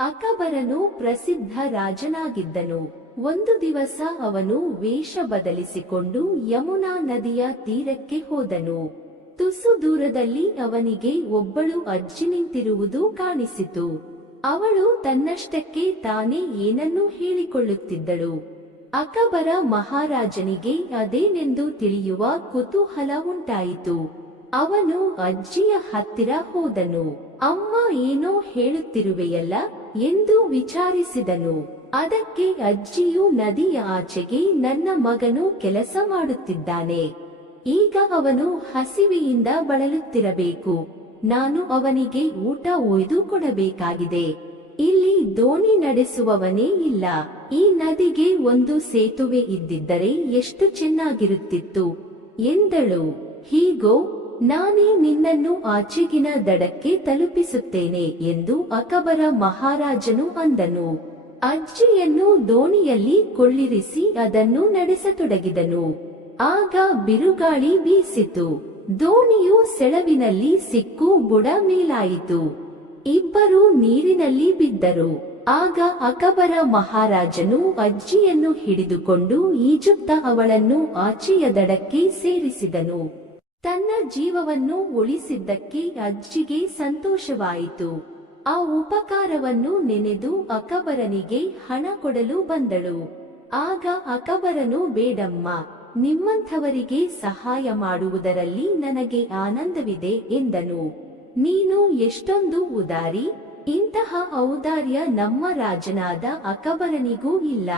ಅಕಬರನು ಪ್ರಸಿದ್ಧ ರಾಜನಾಗಿದ್ದನು. ಒಂದು ದಿವಸ ಅವನು ವೇಷ ಬದಲಿಸಿಕೊಂಡು ಯಮುನಾ ನದಿಯ ತೀರಕ್ಕೆ ಹೋದನು. ತುಸು ದೂರದಲ್ಲಿ ಅವನಿಗೆ ಒಬ್ಬಳು ಅಜ್ಜಿ ನಿಂತಿರುವುದು ಕಾಣಿಸಿತು. ಅವಳು ತನ್ನಷ್ಟಕ್ಕೆ ತಾನೇ ಏನನ್ನೂ ಹೇಳಿಕೊಳ್ಳುತ್ತಿದ್ದಳು. ಅಕಬರ ಮಹಾರಾಜನಿಗೆ ಅದೇನೆಂದು ತಿಳಿಯುವ ಕುತೂಹಲ ಉಂಟಾಯಿತು. ಅವನು ಅಜ್ಜಿಯ ಹತ್ತಿರ ಹೋದನು. ಅಮ್ಮ ಏನೋ ಹೇಳುತ್ತಿರುವೆಯಲ್ಲ? ಎಂದು ವಿಚಾರಿಸಿದನು. ಅದಕ್ಕೆ ಅಜ್ಜಿಯು ನದಿಯ ಆಚೆಗೆ ನನ್ನ ಮಗನು ಕೆಲಸ ಮಾಡುತ್ತಿದ್ದಾನೆ. ಈಗ ಅವನು ಹಸಿವೆಯಿಂದ ಬಳಲುತ್ತಿರಬೇಕು. ನಾನು ಅವನಿಗೆ ಊಟ ಒಯ್ದು ಕೊಡಬೇಕಾಗಿದೆ. ಇಲ್ಲಿ ದೋಣಿ ನಡೆಸುವವನೇ ಇಲ್ಲ. ಈ ನದಿಗೆ ಒಂದು ಸೇತುವೆ ಇದ್ದಿದ್ದರೆ ಎಷ್ಟು ಚೆನ್ನಾಗಿರುತ್ತಿತ್ತು ಎಂದಳು. ಹೀಗೋ ನಾನೇ ನಿನ್ನನ್ನು ಆಚೆಗಿನ ದಡಕ್ಕೆ ತಲುಪಿಸುತ್ತೇನೆ ಎಂದು ಅಕಬರ ಮಹಾರಾಜನು ಅಂದನು. ಅಜ್ಜಿಯನ್ನು ದೋಣಿಯಲ್ಲಿ ಕೊಳ್ಳಿರಿಸಿ ಅದನ್ನು ನಡೆಸತೊಡಗಿದನು. ಆಗ ಬಿರುಗಾಳಿ ಬೀಸಿತು. ದೋಣಿಯು ಸೆಳವಿನಲ್ಲಿ ಸಿಕ್ಕು ಬುಡ ಮೇಲಾಯಿತು. ಇಬ್ಬರು ನೀರಿನಲ್ಲಿ ಬಿದ್ದರು. ಆಗ ಅಕಬರ ಮಹಾರಾಜನು ಅಜ್ಜಿಯನ್ನು ಹಿಡಿದುಕೊಂಡು ಈಜುತ್ತಾ ಅವಳನ್ನು ಆಚೆಯ ದಡಕ್ಕೆ ಸೇರಿಸಿದನು. ತನ್ನ ಜೀವವನ್ನು ಉಳಿಸಿದ್ದಕ್ಕೆ ಅಜ್ಜಿಗೆ ಸಂತೋಷವಾಯಿತು. ಆ ಉಪಕಾರವನ್ನು ನೆನೆದು ಅಕಬರನಿಗೆ ಹಣ ಕೊಡಲು ಬಂದಳು. ಆಗ ಅಕಬರನು, ಬೇಡಮ್ಮ, ನಿಮ್ಮಂಥವರಿಗೆ ಸಹಾಯ ಮಾಡುವುದರಲ್ಲಿ ನನಗೆ ಆನಂದವಿದೆ ಎಂದನು. ನೀನು ಎಷ್ಟೊಂದು ಉದಾರಿ, ಇಂತಹ ಔದಾರ್ಯ ನಮ್ಮ ರಾಜನಾದ ಅಕಬರನಿಗೂ ಇಲ್ಲ.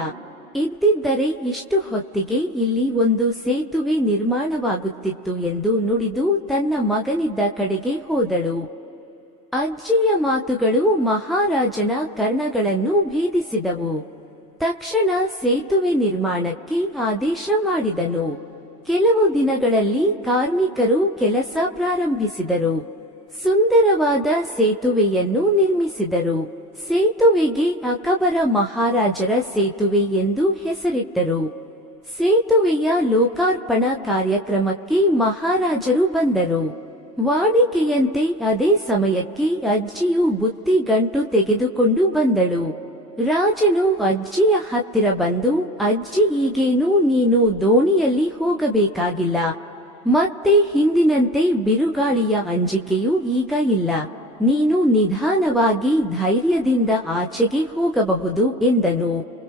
ಇದ್ದಿದ್ದರೆ ಇಷ್ಟು ಹೊತ್ತಿಗೆ ಇಲ್ಲಿ ಒಂದು ಸೇತುವೆ ನಿರ್ಮಾಣವಾಗುತ್ತಿತ್ತು ಎಂದು ನುಡಿದು ತನ್ನ ಮಗನಿದ್ದ ಕಡೆಗೆ ಹೋದಳು. ಅಜ್ಜಿಯ ಮಾತುಗಳು ಮಹಾರಾಜನ ಕರ್ಣಗಳನ್ನು ಭೇದಿಸಿದವು. ತಕ್ಷಣ ಸೇತುವೆ ನಿರ್ಮಾಣಕ್ಕೆ ಆದೇಶ ಮಾಡಿದನು. ಕೆಲವು ದಿನಗಳಲ್ಲಿ ಕಾರ್ಮಿಕರು ಕೆಲಸ ಪ್ರಾರಂಭಿಸಿದರು. ಸುಂದರವಾದ ಸೇತುವೆಯನ್ನು ನಿರ್ಮಿಸಿದರು. ಸೇತುವೆಗೆ ಅಕಬರ ಮಹಾರಾಜರ ಸೇತುವೆ ಎಂದು ಹೆಸರಿಟ್ಟರು. ಸೇತುವೆಯ ಲೋಕಾರ್ಪಣಾ ಕಾರ್ಯಕ್ರಮಕ್ಕೆ ಮಹಾರಾಜರು ಬಂದರು. ವಾಡಿಕೆಯಂತೆ ಅದೇ ಸಮಯಕ್ಕೆ ಅಜ್ಜಿಯು ಬುತ್ತಿ ಗಂಟು ತೆಗೆದುಕೊಂಡು ಬಂದಳು. ರಾಜನು ಅಜ್ಜಿಯ ಹತ್ತಿರ ಬಂದು, ಅಜ್ಜಿ, ಈಗೇನು ನೀನು ದೋಣಿಯಲ್ಲಿ ಹೋಗಬೇಕಾಗಿಲ್ಲ. ಮತ್ತೆ ಹಿಂದಿನಂತೆ ಬಿರುಗಾಳಿಯ ಅಂಜಿಕೆಯೂ ಈಗ ಇಲ್ಲ. ನೀನು ನಿಧಾನವಾಗಿ ಧೈರ್ಯದಿಂದ ಆಚೆಗೆ ಹೋಗಬಹುದು ಎಂದನು.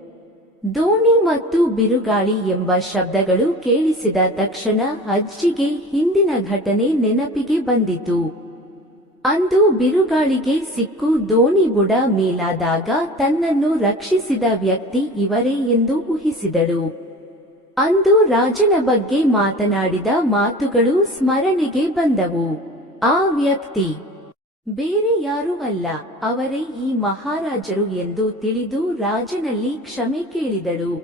ದೋಣಿ ಮತ್ತು ಬಿರುಗಾಳಿ ಎಂಬ ಶಬ್ದಗಳು ಕೇಳಿಸಿದ ತಕ್ಷಣ ಅಜ್ಜಿಗೆ ಹಿಂದಿನ ಘಟನೆ ನೆನಪಿಗೆ ಬಂದಿತು. ಅಂದು ಬಿರುಗಾಳಿಗೆ ಸಿಕ್ಕು ದೋಣಿ ಬುಡ ಮೇಲಾದಾಗ ತನ್ನನ್ನು ರಕ್ಷಿಸಿದ ವ್ಯಕ್ತಿ ಇವರೇ ಎಂದು ಊಹಿಸಿದಳು. ಅಂದು ರಾಜನ ಬಗ್ಗೆ ಮಾತನಾಡಿದ ಮಾತುಗಳು ಸ್ಮರಣೆಗೆ ಬಂದವು. ಆ ವ್ಯಕ್ತಿ ಬೇರೆ ಯಾರೂ ಅಲ್ಲ, ಅವರೇ ಈ ಮಹಾರಾಜರು ಎಂದು ತಿಳಿದು ರಾಜನಲ್ಲಿ ಕ್ಷಮೆ ಕೇಳಿದಳು.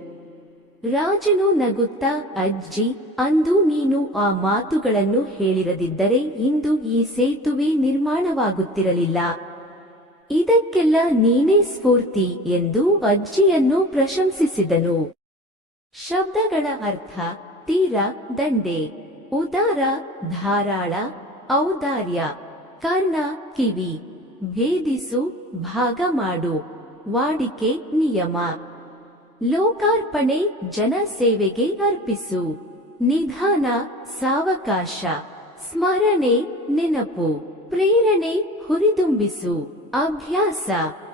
ರಾಜನು ನಗುತ್ತಾ, ಅಜ್ಜಿ, ಅಂದು ನೀನು ಆ ಮಾತುಗಳನ್ನು ಹೇಳಿರದಿದ್ದರೆ ಇಂದು ಈ ಸೇತುವೆ ನಿರ್ಮಾಣವಾಗುತ್ತಿರಲಿಲ್ಲ. ಇದಕ್ಕೆಲ್ಲ ನೀನೇ ಸ್ಫೂರ್ತಿ ಎಂದು ಅಜ್ಜಿಯನ್ನು ಪ್ರಶಂಸಿಸಿದನು. ಶಬ್ದಗಳ ಅರ್ಥ, ತೀರ, ದಂಡೆ, ಉದಾರ, ಧಾರಾಳ, ಔದಾರ್ಯ. ಕರ್ಣ ಕಿವಿ. ಭೇದಿಸು, ಭಾಗ ಮಾಡು. ವಾಡಿಕೆ, ನಿಯಮ. ಲೋಕಾರ್ಪಣೆ ಜನಸೇವೆಗೆ ಅರ್ಪಿಸು. ನಿಧಾನ, ಸಾವಕಾಶ. ಸ್ಮರಣೆ, ನೆನಪು. ಪ್ರೇರಣೆ, ಹುರಿದುಂಬಿಸು. ಅಭ್ಯಾಸ.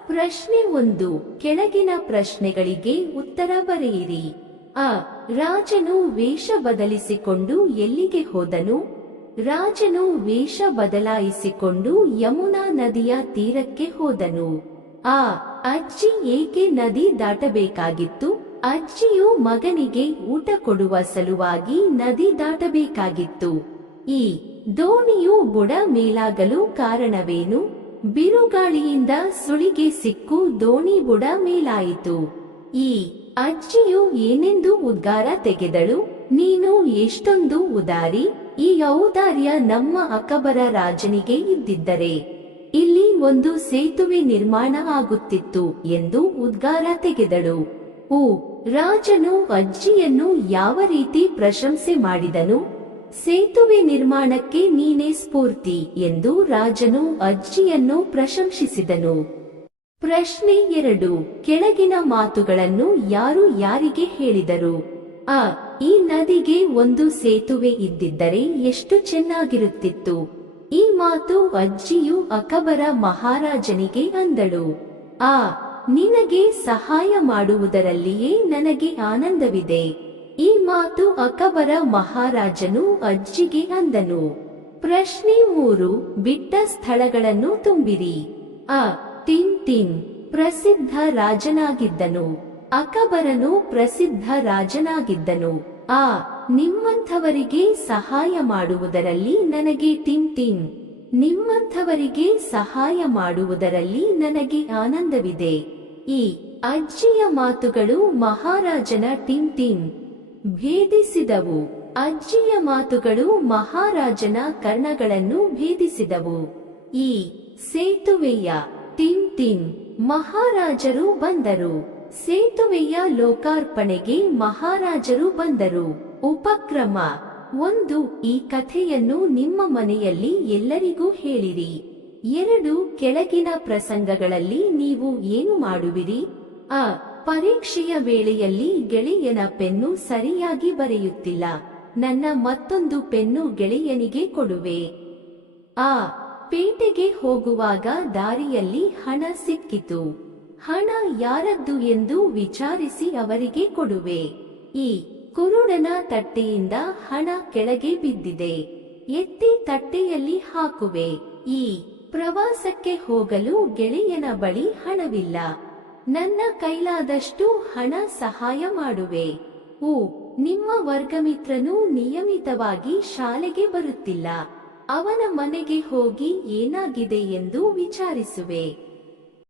ಪ್ರಶ್ನೆ ಒಂದು, ಕೆಳಗಿನ ಪ್ರಶ್ನೆಗಳಿಗೆ ಉತ್ತರ ಬರೆಯಿರಿ. ಅ. ರಾಜನು ವೇಷ ಬದಲಿಸಿಕೊಂಡು ಎಲ್ಲಿಗೆ ಹೋದನು? ರಾಜನು ವೇಷ ಬದಲಾಯಿಸಿಕೊಂಡು ಯಮುನಾ ನದಿಯ ತೀರಕ್ಕೆ ಹೋದನು. ಆ ಅಜ್ಜಿ ಏಕೆ ನದಿ ದಾಟಬೇಕಾಗಿತ್ತು? ಅಜ್ಜಿಯು ಮಗನಿಗೆ ಊಟ ಕೊಡುವ ಸಲುವಾಗಿ ನದಿ ದಾಟಬೇಕಾಗಿತ್ತು. ಈ ದೋಣಿಯು ಬುಡ ಮೇಲಾಗಲು ಕಾರಣವೇನು? ಬಿರುಗಾಳಿಯಿಂದ ಸುಳಿಗೆ ಸಿಕ್ಕು ದೋಣಿ ಬುಡ ಮೇಲಾಯಿತು. ಈ ಅಜ್ಜಿಯು ಏನೆಂದು ಉದ್ಗಾರ ತೆಗೆದಳು? ನೀನು ಎಷ್ಟೊಂದು ಉದಾರಿ? ಈ ಔದಾರ್ಯ ನಮ್ಮ ಅಕಬರ ರಾಜನಿಗೆ ಇದ್ದಿದ್ದರೆ ಇಲ್ಲಿ ಒಂದು ಸೇತುವೆ ನಿರ್ಮಾಣ ಆಗುತ್ತಿತ್ತು ಎಂದು ಉದ್ಗಾರ ತೆಗೆದಳು. ಓ, ರಾಜನು ಅಜ್ಜಿಯನ್ನು ಯಾವ ರೀತಿ ಪ್ರಶಂಸೆ ಮಾಡಿದನು? ಸೇತುವೆ ನಿರ್ಮಾಣಕ್ಕೆ ನೀನೇ ಸ್ಫೂರ್ತಿ ಎಂದು ರಾಜನು ಅಜ್ಜಿಯನ್ನು ಪ್ರಶಂಸಿಸಿದನು. ಪ್ರಶ್ನೆ ಎರಡು, ಕೆಳಗಿನ ಮಾತುಗಳನ್ನು ಯಾರು ಯಾರಿಗೆ ಹೇಳಿದರು? ಅ ಈ ನದಿಗೆ ಒಂದು ಸೇತುವೆ ಇದ್ದಿದ್ದರೆ ಎಷ್ಟು ಚೆನ್ನಾಗಿರುತ್ತಿತ್ತು. ಈ ಮಾತು ಅಜ್ಜಿಯು ಅಕಬರ ಮಹಾರಾಜನಿಗೆ ಅಂದಳು. ಆ, ನಿನಗೆ ಸಹಾಯ ಮಾಡುವುದರಲ್ಲಿಯೇ ನನಗೆ ಆನಂದವಿದೆ. ಈ ಮಾತು ಅಕಬರ ಮಹಾರಾಜನು ಅಜ್ಜಿಗೆ ಅಂದನು. ಪ್ರಶ್ನೆ ಮೂರು, ಬಿಟ್ಟ ಸ್ಥಳಗಳನ್ನು ತುಂಬಿರಿ. ಅ ತಿಂ ತಿಂ, ಪ್ರಸಿದ್ಧ ರಾಜನಾಗಿದ್ದನು. ಅಕಬರನು ಪ್ರಸಿದ್ಧ ರಾಜನಾಗಿದ್ದನು. ಆ, ನಿಮ್ಮಂಥವರಿಗೆ ಸಹಾಯ ಮಾಡುವುದರಲ್ಲಿ ನನಗೆ ಟಿಮ್ ಟಿಮ್ ನಿಮ್ಮಂಥವರಿಗೆ ಸಹಾಯ ಮಾಡುವುದರಲ್ಲಿ ನನಗೆ ಆನಂದವಿದೆ. ಈ ಅಜ್ಜಿಯ ಮಾತುಗಳು ಮಹಾರಾಜನ ಟಿಮ್ ಟಿಮ್ ಭೇದಿಸಿದವು. ಅಜ್ಜಿಯ ಮಾತುಗಳು ಮಹಾರಾಜನ ಕರ್ಣಗಳನ್ನು ಭೇದಿಸಿದವು. ಈ ಸೇತುವೆಯ ಟಿನ್ ಟಿನ್ ಮಹಾರಾಜರು ಬಂದರು. ಸೇತುವೆಯ ಲೋಕಾರ್ಪಣೆಗೆ ಮಹಾರಾಜರು ಬಂದರು. ಉಪಕ್ರಮ ಒಂದು, ಈ ಕಥೆಯನ್ನು ನಿಮ್ಮ ಮನೆಯಲ್ಲಿ ಎಲ್ಲರಿಗೂ ಹೇಳಿರಿ. ಎರಡು, ಕೆಳಗಿನ ಪ್ರಸಂಗಗಳಲ್ಲಿ ನೀವು ಏನು ಮಾಡುವಿರಿ? ಅ, ಪರೀಕ್ಷೆಯ ವೇಳೆಯಲ್ಲಿ ಗೆಳೆಯನ ಪೆನ್ನು ಸರಿಯಾಗಿ ಬರೆಯುತ್ತಿಲ್ಲ. ನನ್ನ ಮತ್ತೊಂದು ಪೆನ್ನು ಗೆಳೆಯನಿಗೆ ಕೊಡುವೆ. ಆ ಪೇಟೆಗೆ ಹೋಗುವಾಗ ದಾರಿಯಲ್ಲಿ ಹಣ ಸಿಕ್ಕಿತು. ಹಣ ಯಾರದ್ದು ಎಂದು ವಿಚಾರಿಸಿ ಅವರಿಗೆ ಕೊಡುವೆ. ಈ ಕುರುಡನ ತಟ್ಟೆಯಿಂದ ಹಣ ಕೆಳಗೆ ಬಿದ್ದಿದೆ. ಎತ್ತಿ ತಟ್ಟೆಯಲ್ಲಿ ಹಾಕುವೆ. ಈ ಪ್ರವಾಸಕ್ಕೆ ಹೋಗಲು ಗೆಳೆಯನ ಬಳಿ ಹಣವಿಲ್ಲ. ನನ್ನ ಕೈಲಾದಷ್ಟು ಹಣ ಸಹಾಯ ಮಾಡುವೆ. ಊ ನಿಮ್ಮ ವರ್ಗಮಿತ್ರನು ನಿಯಮಿತವಾಗಿ ಶಾಲೆಗೆ ಬರುತ್ತಿಲ್ಲ. ಅವನ ಮನೆಗೆ ಹೋಗಿ ಏನಾಗಿದೆ ಎಂದು ವಿಚಾರಿಸುವೆ.